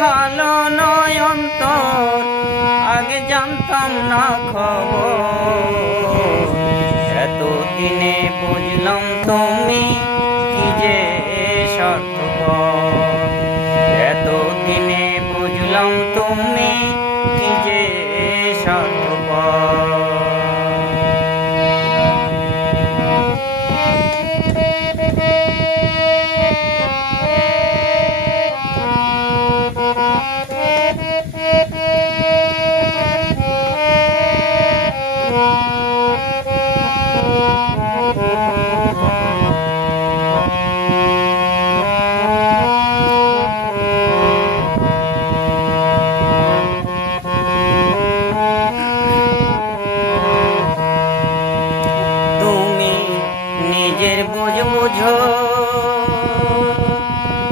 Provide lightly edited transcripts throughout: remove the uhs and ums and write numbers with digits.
ভালো নয় অন্তর, আগে জানতাম না খবর। এতদিনে বুঝলাম তুমি কি যে স্বার্থপর। এতদিনে বুঝলাম তুমি কি যে স্বার্থপর। নিজের বুঝ বুঝো,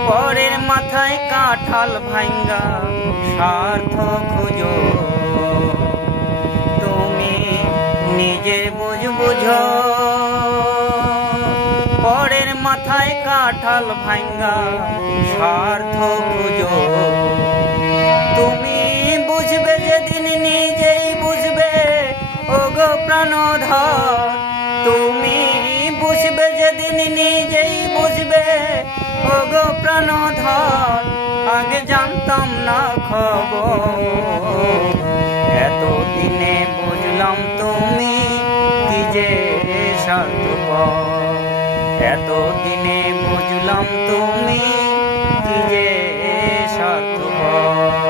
পরের মাথায় কাঁঠাল ভাঙ্গা স্বার্থ খুঁজো। তুমি নিজের বুঝ বুঝো, পরের মাথায় কাঁঠাল ভাঙ্গা স্বার্থ খুঁজো। তুমি বুঝবে যেদিন নিজেই বুঝবে ওগো প্রাণধর। তুমি বুঝবে যেদিন নিজেই বুঝবে ওগো প্রাণধর। আগে জানতাম না খবর। এতদিনে বুঝলাম তুমি কি যে স্বার্থপর। এতদিনে বুঝলাম তুমি কি যে স্বার্থপর।